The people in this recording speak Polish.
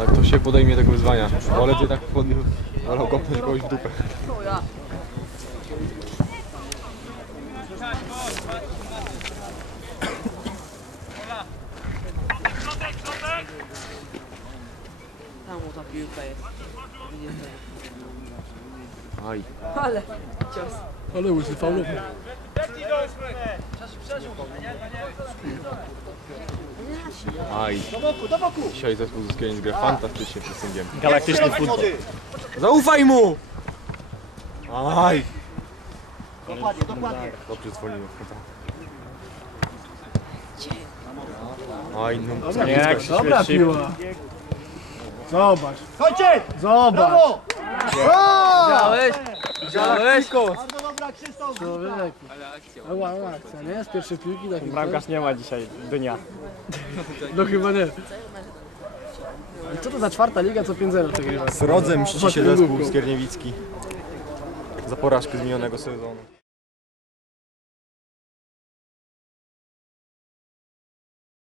Ale kto się podejmie tego wyzwania? Bo ledwie tak podniósł, ale kopnąć kogoś w dupę. Tam o ta piłka jest. Aj. Ale cios. Ale łysy faulowy. Aj. Dzisiaj zespół z Kielc gra fantastycznie pressingiem. Galaktyczny futbol. Zaufaj mu! Aj! Dobrze zwolniło. Aj, no Dobra, nie, dobra piła. Zobacz. Chodźcie! Zobacz. Widziałeś? Widziałeś? Człowieku. Ale akcja, nie? Z pierwszej piłki taki Bramkarz nie ma dzisiaj dnia. No chyba nie. Co to za czwarta liga, co 5-0 przegrywa? Z rodzem mści się zespół skierniewicki za porażkę z minionego sezonu.